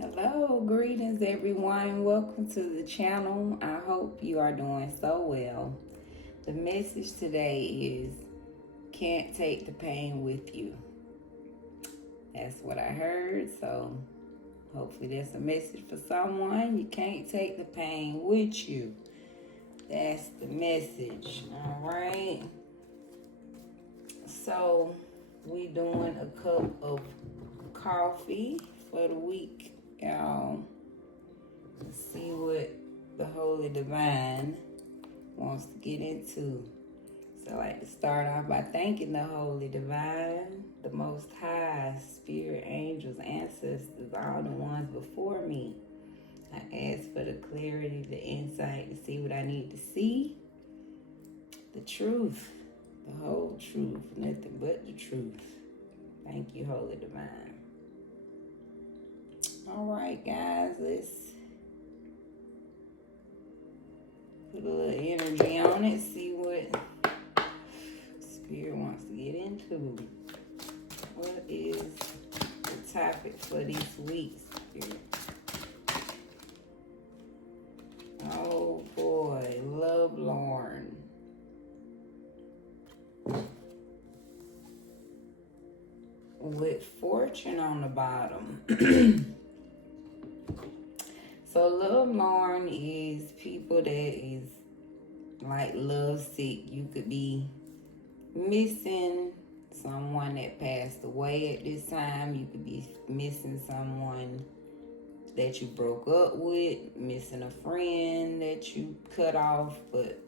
Hello, greetings everyone. Welcome to the channel. I hope you are doing so well. The message today is can't take the pain with you. That's what I heard, so hopefully that's a message for someone. You can't take the pain with you. That's the message. All right. So we doing a cup of coffee for the week, y'all. Let's see what the Holy Divine wants to get into. So I like to start off by thanking the Holy Divine, the Most High, Spirit, angels, ancestors, all the ones before me. I ask for the clarity, the insight to see what I need to see, the truth, the whole truth, nothing but the truth. Thank you, Holy Divine. All right, guys, let's put a little energy on it, see what Spirit wants to get into. What is the topic for this week, Spirit? Oh boy, lovelorn. With fortune on the bottom. So lovelorn is people that is like lovesick. You could be missing someone that passed away at this time. You could be missing someone that you broke up with, missing a friend that you cut off, but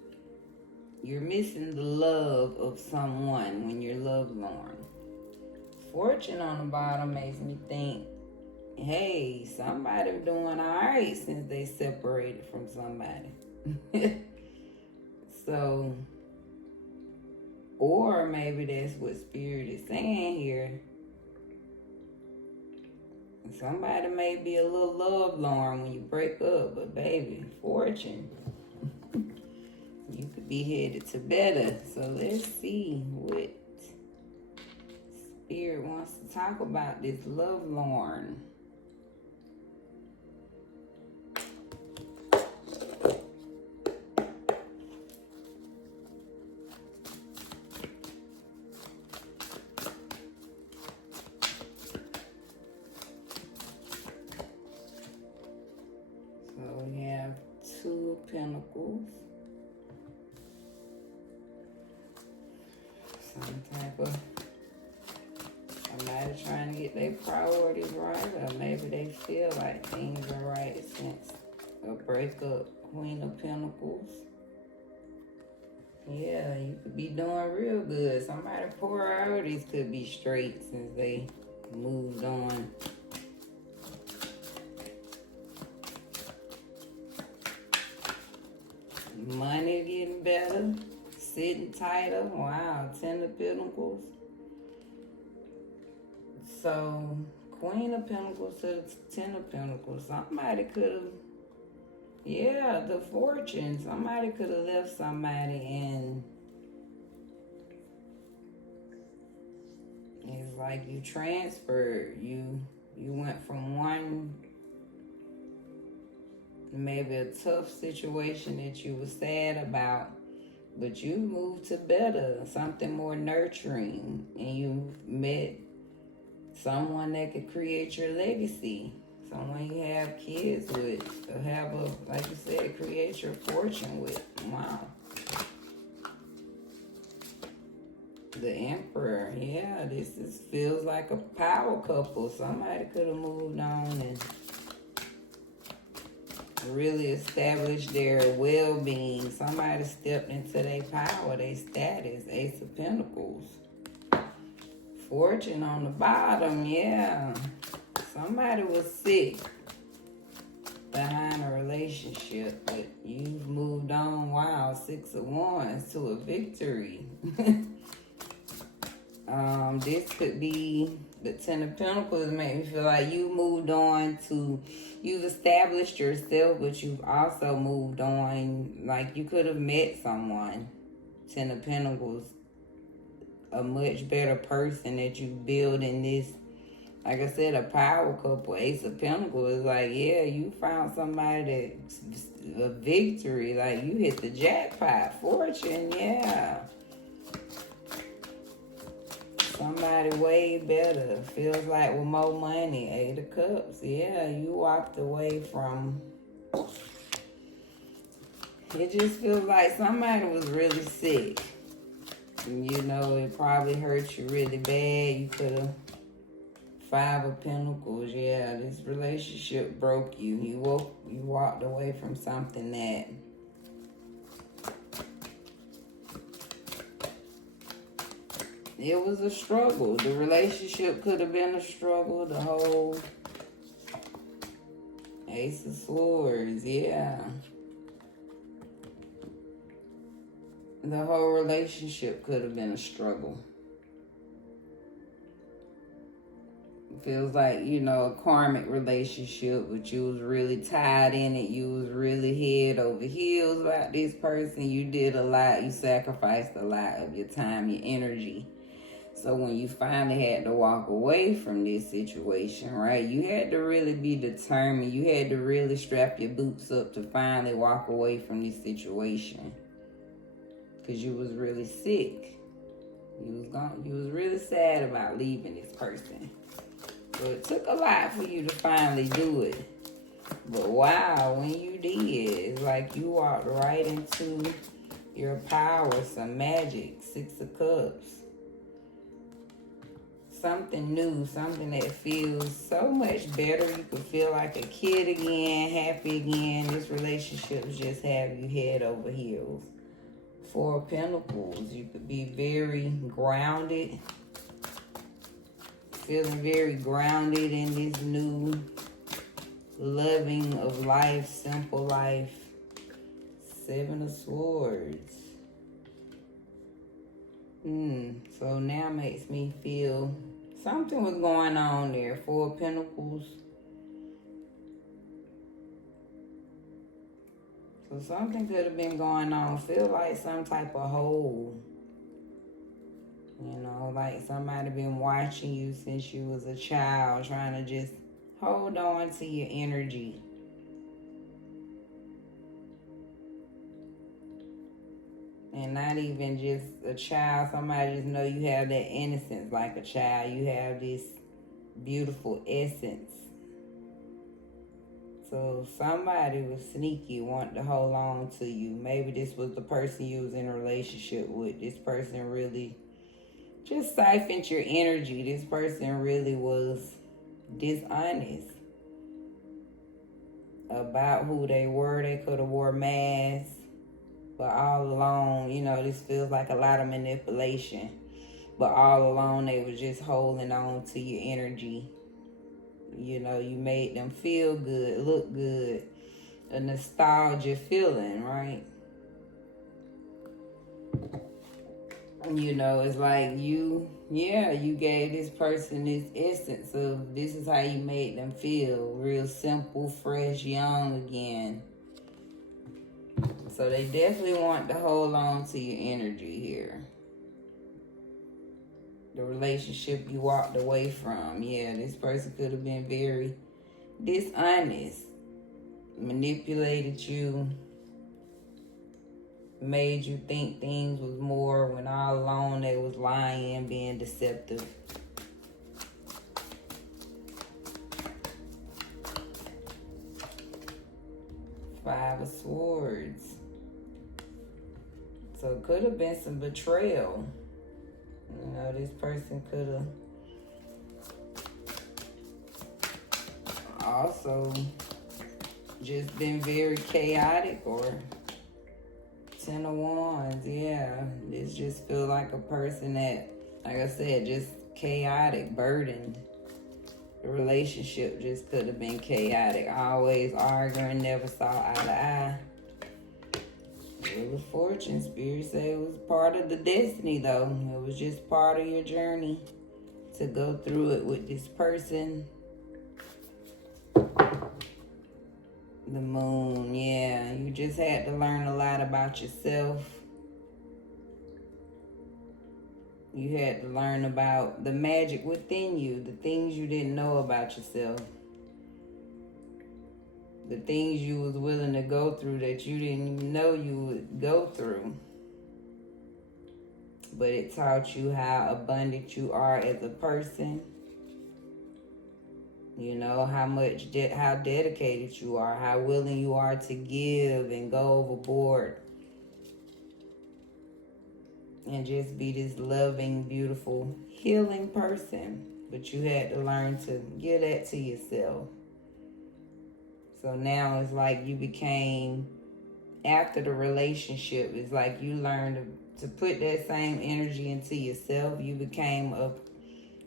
you're missing the love of someone when you're lovelorn. Fortune on the bottom makes me think, hey, somebody doing all right since they separated from somebody. So, or maybe that's what Spirit is saying here. Somebody may be a little lovelorn when you break up, but baby, fortune, you could be headed to better. So let's see what Spirit wants to talk about this lovelorn. So we have Two of Pentacles. Some type of somebody trying to get their priorities right, or maybe they feel like things are right since a breakup. Queen of Pentacles. Yeah, you could be doing real good. Somebody's priorities could be straight since they moved on. Money getting better. Sitting tighter. Wow, Ten of Pentacles. So, Queen of Pentacles to the Ten of Pentacles. Somebody could have, yeah, the fortune. Somebody could have left somebody and it's like you transferred. You went from one, maybe a tough situation that you were sad about, but you moved to better, something more nurturing, and you met someone that could create your legacy, someone you have kids with, or have a, like you said, create your fortune with. Wow. The Emperor, yeah, feels like a power couple. Somebody could have moved on and really established their well-being. Somebody stepped into their power, their status. Ace of Pentacles. Fortune on the bottom, yeah. Somebody was sick behind a relationship, but you've moved on. Wow, Six of Wands to a victory. This could be the Ten of Pentacles. Make me feel like you moved on to, you've established yourself, but you've also moved on. Like you could have met someone, Ten of Pentacles, a much better person that you build in this like I said, a power couple, Ace of Pentacles, is like, yeah, you found somebody that's a victory. Like, you hit the jackpot. Fortune, yeah. Somebody way better. Feels like with more money. Eight of Cups, yeah, you walked away from... It just feels like somebody was really sick. You know, it probably hurt you really bad. You could have... Five of Pentacles, yeah, this relationship broke you. You walked away from something that it was a struggle. The relationship could have been a struggle. The whole Ace of Swords, yeah. The whole relationship could have been a struggle. Feels like, you know, a karmic relationship, but you was really tied in it. You was really head over heels about this person. You did a lot. You sacrificed a lot of your time, your energy. So when you finally had to walk away from this situation, right, you had to really be determined. You had to really strap your boots up to finally walk away from this situation. Because you was really sick. You was really sad about leaving this person. So it took a lot for you to finally do it. But wow, when you did, it's like you walked right into your power, some magic, Six of Cups. Something new, something that feels so much better. You could feel like a kid again, happy again. This relationship just have you head over heels. Four of Pentacles, you could be very grounded. Feeling very grounded in this new loving of life, simple life. Seven of Swords. So now makes me feel something was going on there. Four of Pentacles. So something could have been going on. Feel like some type of hole. You know, like somebody been watching you since you was a child, trying to just hold on to your energy. And not even just a child, somebody just know you have that innocence like a child. You have this beautiful essence. So somebody was sneaky, wanted to hold on to you. Maybe this was the person you was in a relationship with. This person really just siphoned your energy. This person really was dishonest about who they were. They could have wore masks, but all along, you know, this feels like a lot of manipulation. But all along, they were just holding on to your energy. You know, you made them feel good, look good. A nostalgia feeling, right? You know, it's like you gave this person this essence of this is how you made them feel. Real simple, fresh, young again. So they definitely want to hold on to your energy here. The relationship you walked away from. Yeah, this person could have been very dishonest. Manipulated you. Made you think things was more when all along they was lying, being deceptive. Five of Swords. So it could have been some betrayal. You know, this person could have also just been very chaotic or... Ten of Wands, yeah. This just feels like a person that, like I said, just chaotic, burdened. The relationship just could have been chaotic. Always arguing, never saw eye to eye. Wheel of Fortune, Spirit said it was part of the destiny, though. It was just part of your journey to go through it with this person. The Moon, yeah. You just had to learn a lot about yourself. You had to learn about the magic within you, the things you didn't know about yourself, the things you was willing to go through that you didn't even know you would go through. But it taught you how abundant you are as a person. You know, how dedicated you are, how willing you are to give and go overboard. And just be this loving, beautiful, healing person. But you had to learn to give that to yourself. So now it's like you became, after the relationship, it's like you learned to put that same energy into yourself. You became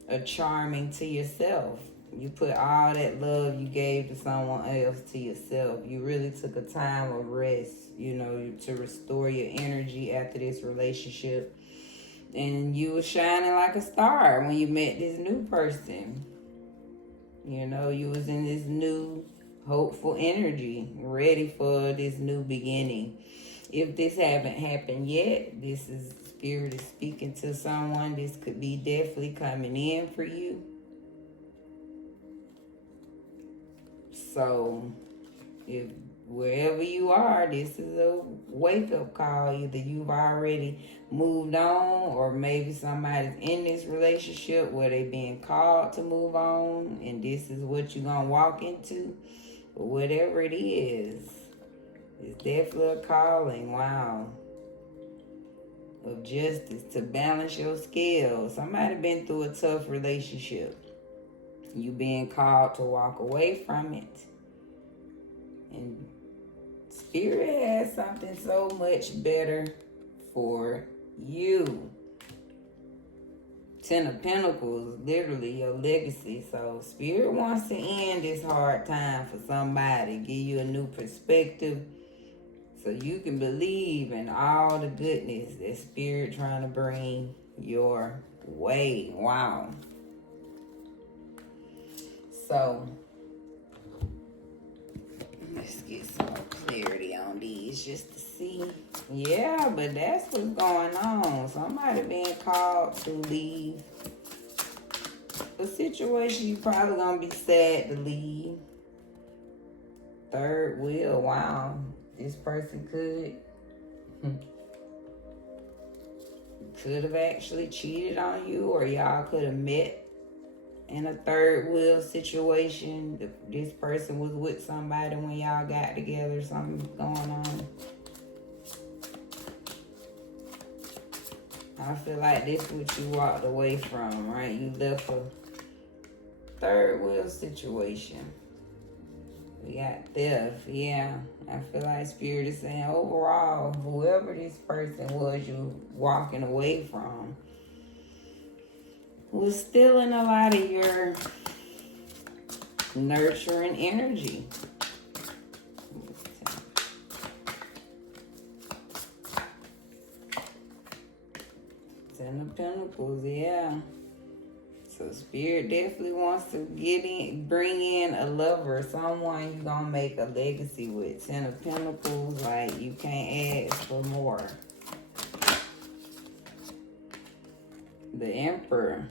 a charming to yourself. You put all that love you gave to someone else to yourself. You really took a time of rest, you know, to restore your energy after this relationship. And you were shining like a star when you met this new person. You know, you was in this new hopeful energy, ready for this new beginning. If this haven't happened yet, this is Spirit is speaking to someone. This could be definitely coming in for you. So, if wherever you are, this is a wake-up call. Either you've already moved on, or maybe somebody's in this relationship where they're being called to move on, and this is what you're going to walk into. But whatever it is, it's definitely a calling, wow, of justice to balance your scales. Somebody been through a tough relationship. You being called to walk away from it. And Spirit has something so much better for you. Ten of Pentacles, literally your legacy. So Spirit wants to end this hard time for somebody, give you a new perspective so you can believe in all the goodness that Spirit trying to bring your way. Wow. So let's get some more clarity on these just to see. Yeah, but that's what's going on. Somebody being called to leave a situation you probably gonna be sad to leave. Third wheel, wow. This person could have actually cheated on you, or y'all could have met in a third wheel situation. This person was with somebody when y'all got together, something going on. I feel like this is what you walked away from, right? You left a third wheel situation. We got theft, yeah. I feel like Spirit is saying overall, whoever this person was you walking away from was stealing a lot of your nurturing energy. Ten of Pentacles, yeah. So Spirit definitely wants to bring in a lover, someone you're gonna make a legacy with. Ten of Pentacles, like you can't ask for more. The Emperor.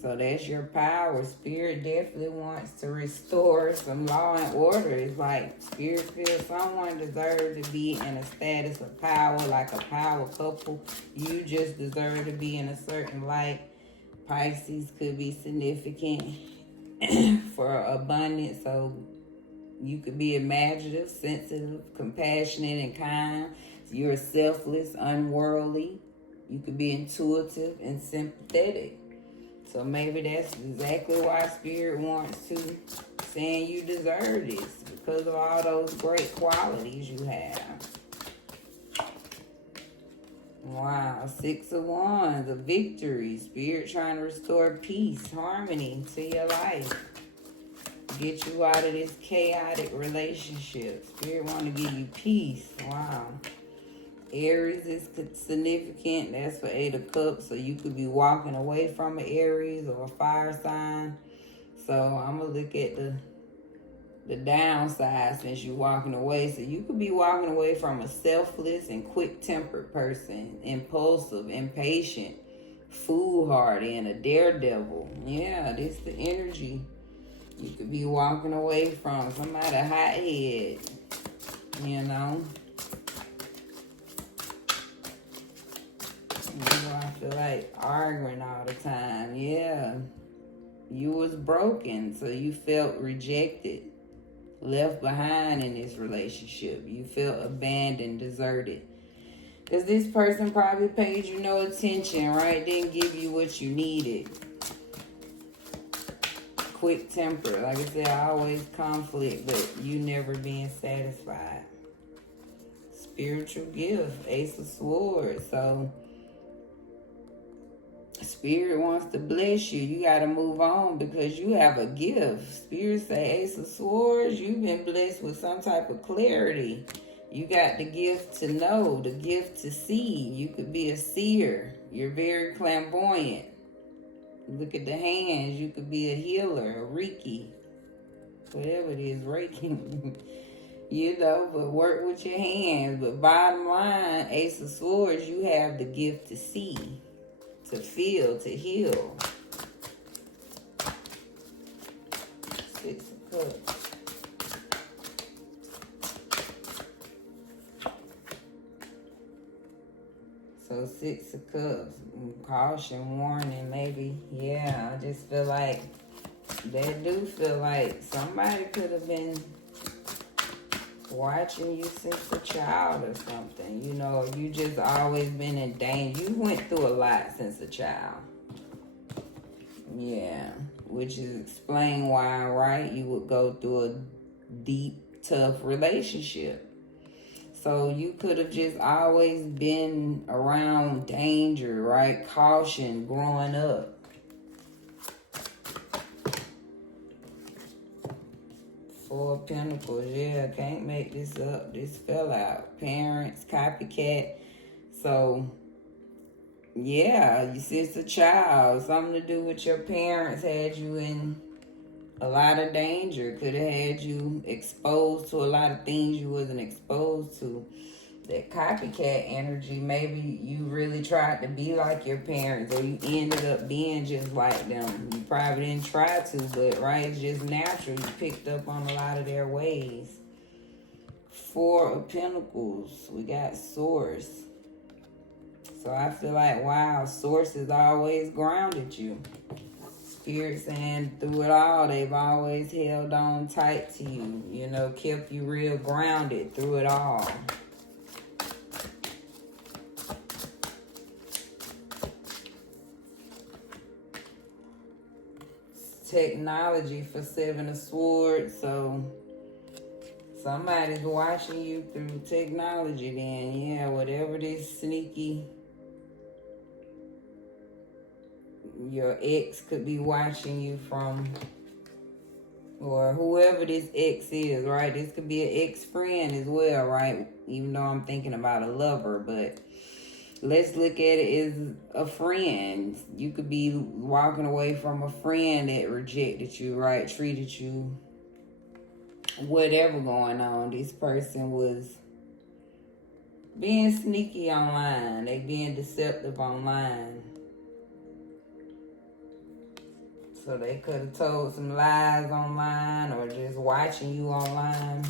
So that's your power. Spirit definitely wants to restore some law and order. It's like Spirit feels someone deserves to be in a status of power, like a power couple. You just deserve to be in a certain light. Pisces could be significant for abundance. So you could be imaginative, sensitive, compassionate, and kind. You're selfless, unworldly. You could be intuitive and sympathetic. So maybe that's exactly why Spirit wants to, saying you deserve this, because of all those great qualities you have. Wow, Six of Wands, a victory. Spirit trying to restore peace, harmony to your life. Get you out of this chaotic relationship. Spirit want to give you peace. Wow. Aries is significant. That's for Eight of Cups. So you could be walking away from an Aries or a fire sign. So I'm going to look at the downside since you're walking away. So you could be walking away from a selfless and quick-tempered person, impulsive, impatient. foolhardy and a daredevil. Yeah, this the energy you could be walking away from. Somebody hothead, you know. I feel like arguing all the time. Yeah. You was broken, so you felt rejected, left behind in this relationship. You felt abandoned, deserted. Because this person probably paid you no attention, right? Didn't give you what you needed. Quick temper. Like I said, always conflict, but you never being satisfied. Spiritual gift, Ace of Swords. So, Spirit wants to bless you. You got to move on because you have a gift. Spirit say, Ace of Swords, you've been blessed with some type of clarity. You got the gift to know, the gift to see. You could be a seer. You're very flamboyant. Look at the hands. You could be a healer, a Reiki. Whatever it is, Reiki. You know, but work with your hands. But bottom line, Ace of Swords, you have the gift to see, to feel, to heal. Six of Cups. So Six of Cups, caution, warning, maybe. Yeah, I just feel like, that do feel like somebody could have been watching you since a child or something. You know, you just always been in danger. You went through a lot since a child. Yeah, which is explain why, right? You would go through a deep, tough relationship. So you could have just always been around danger, right? Caution growing up. Four of Pentacles, yeah, can't make this up. This fell out. Parents, copycat. So, yeah, you see, it's a child. Something to do with your parents had you in a lot of danger. Could have had you exposed to a lot of things you wasn't exposed to. That copycat energy, maybe you really tried to be like your parents or you ended up being just like them. You probably didn't try to, but right, it's just natural. You picked up on a lot of their ways. Four of Pentacles, we got Source. So I feel like, wow, Source has always grounded you. Spirit saying through it all, they've always held on tight to you. You know, kept you real grounded through it all. Technology for Seven of Swords, so somebody's watching you through technology then. Yeah, whatever this sneaky, your ex could be watching you from, or whoever this ex is, right? This could be an ex-friend as well, right? Even though I'm thinking about a lover, but let's look at it as a friend. You could be walking away from a friend that rejected you, right? Treated you, whatever going on. This person was being sneaky online. They being deceptive online. So they could have told some lies online or just watching you online.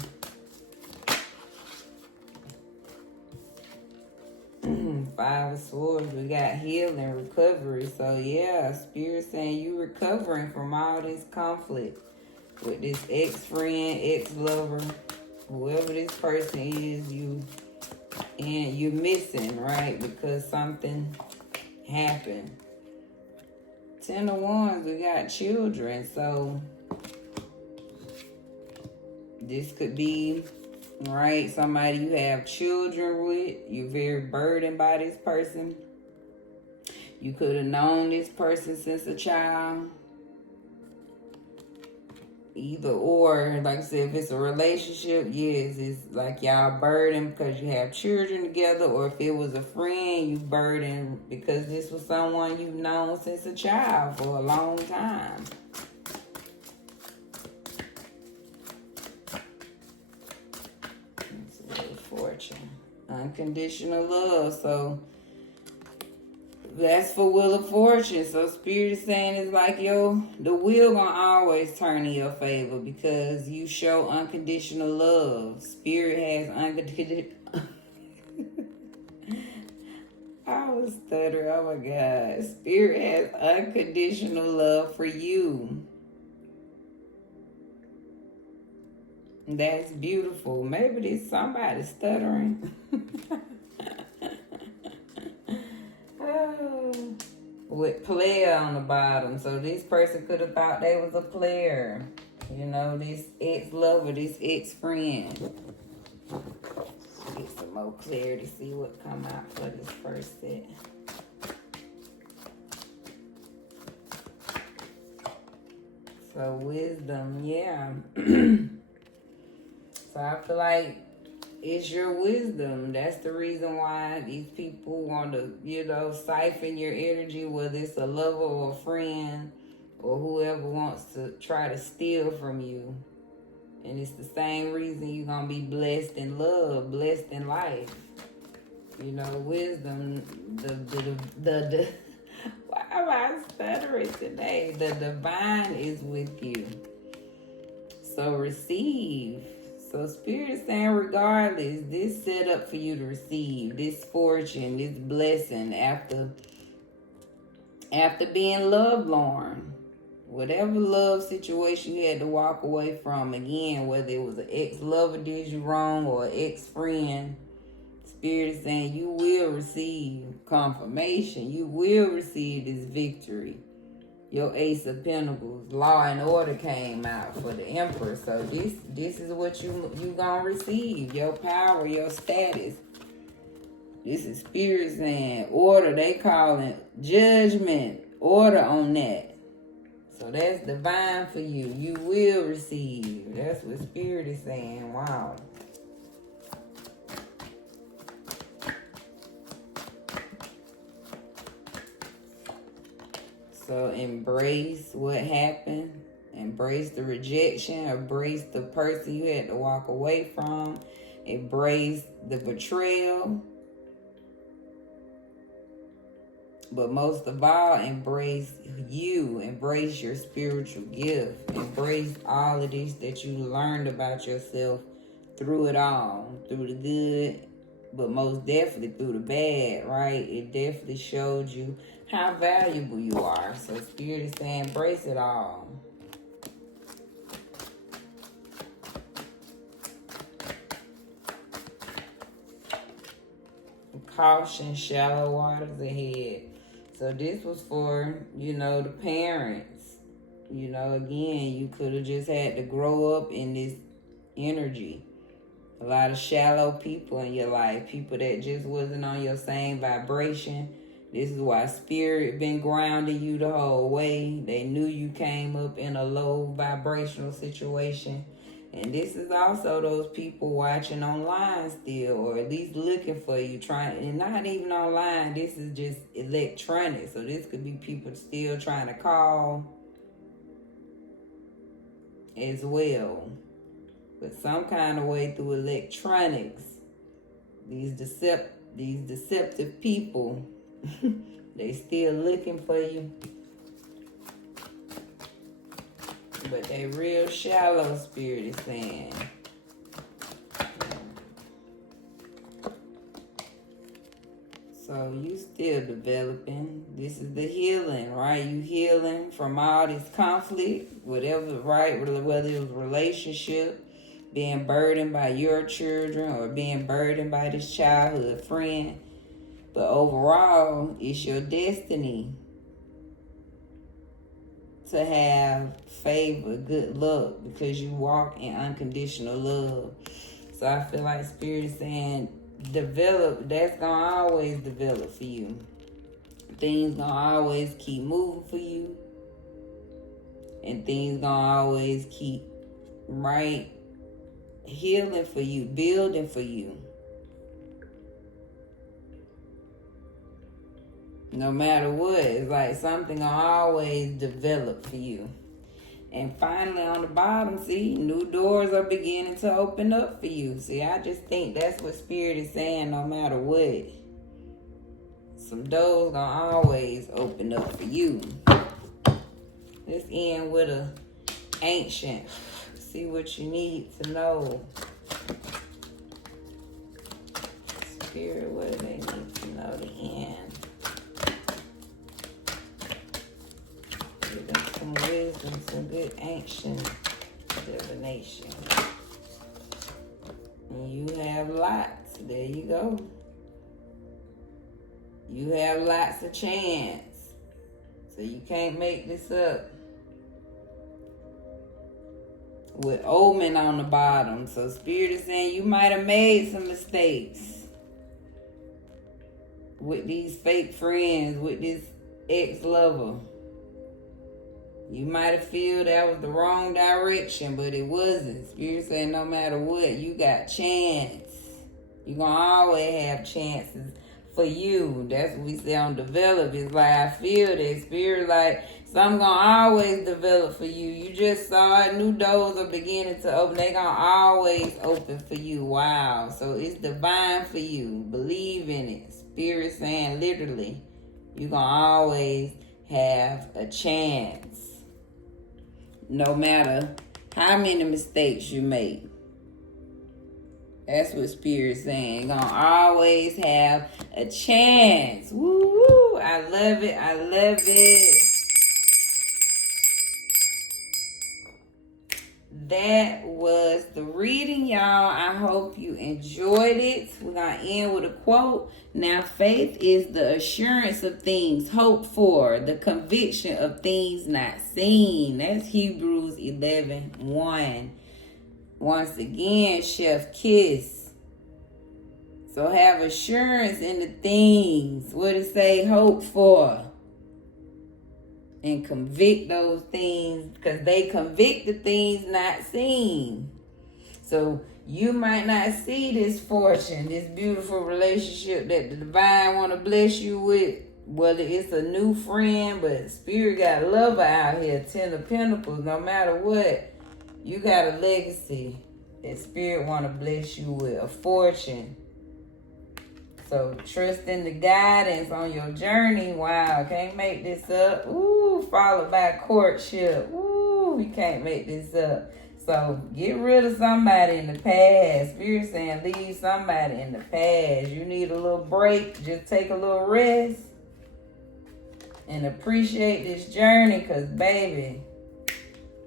Five of Swords, we got healing, recovery. So yeah, Spirit saying you recovering from all this conflict with this ex-friend, ex-lover, whoever this person is, and you're missing, right? Because something happened. Ten of Wands, we got children. So this could be, right, somebody you have children with. You're very burdened by this person. You could have known this person since a child. Either or, like I said, if it's a relationship, yes, it's like y'all burdened because you have children together. Or if it was a friend, you burdened because this was someone you've known since a child for a long time. Fortune. Unconditional love. So That's for Wheel of Fortune. So Spirit is saying it's like the wheel gonna always turn in your favor because you show unconditional love. Spirit has unconditional. I was stuttering. Oh my God. Spirit has unconditional love for you. That's beautiful. Maybe there's somebody stuttering. With player on the bottom. So this person could have thought they was a player. You know, this ex-lover, this ex-friend. Get some more clarity, see what come out for this first set. So wisdom, yeah. So I feel like it's your wisdom. That's the reason why these people want to, siphon your energy, whether it's a lover or a friend or whoever wants to try to steal from you. And it's the same reason you're going to be blessed in love, blessed in life. Wisdom, the why am I stuttering today? The divine is with you. So receive. So Spirit is saying regardless, this set up for you to receive, this fortune, this blessing after being lovelorn. Whatever love situation you had to walk away from, again, whether it was an ex-lover did you wrong or an ex-friend, Spirit is saying you will receive confirmation. You will receive this victory. Your Ace of Pentacles, Law and Order came out for the Emperor. So this is what you gonna receive. Your power, your status. This is Spirit saying order. They calling judgment. Order on that. So that's divine for you. You will receive. That's what Spirit is saying. Wow. So embrace what happened. Embrace the rejection. Embrace the person you had to walk away from. Embrace the betrayal. But most of all, embrace you. Embrace your spiritual gift. Embrace all of this that you learned about yourself through it all. Through the good, but most definitely through the bad, right? It definitely showed you how valuable you are. So Spirit is saying embrace it all. Caution, shallow waters ahead. So this was for, the parents. Again, you could have just had to grow up in this energy. A lot of shallow people in your life. People that just wasn't on your same vibration. This is why Spirit been grounding you the whole way. They knew you came up in a low vibrational situation. And this is also those people watching online still, or at least looking for you, and not even online. This is just electronic. So this could be people still trying to call as well. But some kind of way through electronics. These deceptive people, they still looking for you. But they real shallow, Spirit is saying. So you still developing. This is the healing, right? You healing from all this conflict, whatever, right? Whether it was relationship, being burdened by your children or being burdened by this childhood friend. But overall, it's your destiny to have favor, good luck, because you walk in unconditional love. So I feel like Spirit is saying develop. That's going to always develop for you. Things going to always keep moving for you. And things going to always keep, right, healing for you, building for you. No matter what, it's like something will always develop for you. And finally, on the bottom, see, new doors are beginning to open up for you. See, I just think that's what Spirit is saying, no matter what. Some doors gonna always open up for you. Let's end with a ancient. See what you need to know. Spirit, what do they need to know to end? Give them some wisdom, some good ancient divination. And you have lots. There you go. You have lots of chance. So you can't make this up. With omen on the bottom. So Spirit is saying you might have made some mistakes. With these fake friends. With this ex-lover. You might have feel that was the wrong direction. But it wasn't. Spirit saying no matter what. You got chance. You're going to always have chances. For you, that's what we say on develop. It's like I feel that Spirit, like something gonna always develop for you. You just saw it, new doors are beginning to open. They gonna always open for you. Wow, so it's divine for you. Believe in it. Spirit saying literally, you gonna always have a chance, no matter how many mistakes you make. That's what Spirit's saying. You're going to always have a chance. Woo! I love it. I love it. That was the reading, y'all. I hope you enjoyed it. We're going to end with a quote. Now, faith is the assurance of things hoped for, the conviction of things not seen. That's Hebrews 11:1. Once again, Chef Kiss. So have assurance in the things. What it say? Hope for. And convict those things. Because they convict the things not seen. So you might not see this fortune, this beautiful relationship that the divine want to bless you with. Whether it's a new friend, but Spirit got a lover out here. 10 of Pentacles, no matter what. You got a legacy that Spirit want to bless you with, a fortune. So trust in the guidance on your journey. Wow, can't make this up. Ooh, followed by courtship. Ooh, you can't make this up. So get rid of somebody in the past. Spirit saying leave somebody in the past. You need a little break. Just take a little rest. And appreciate this journey, because baby,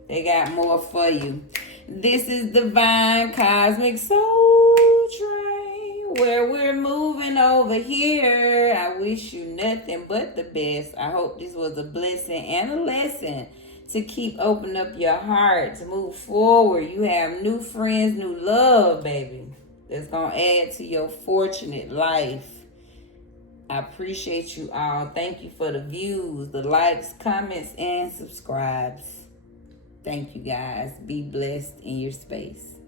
they got more for you. This is Divine Cosmic Soul Train, where we're moving over here. I wish you nothing but the best. I hope this was a blessing and a lesson to keep opening up your heart, to move forward. You have new friends, new love, baby, that's going to add to your fortunate life. I appreciate you all. Thank you for the views, the likes, comments, and subscribes. Thank you guys. Be blessed in your space.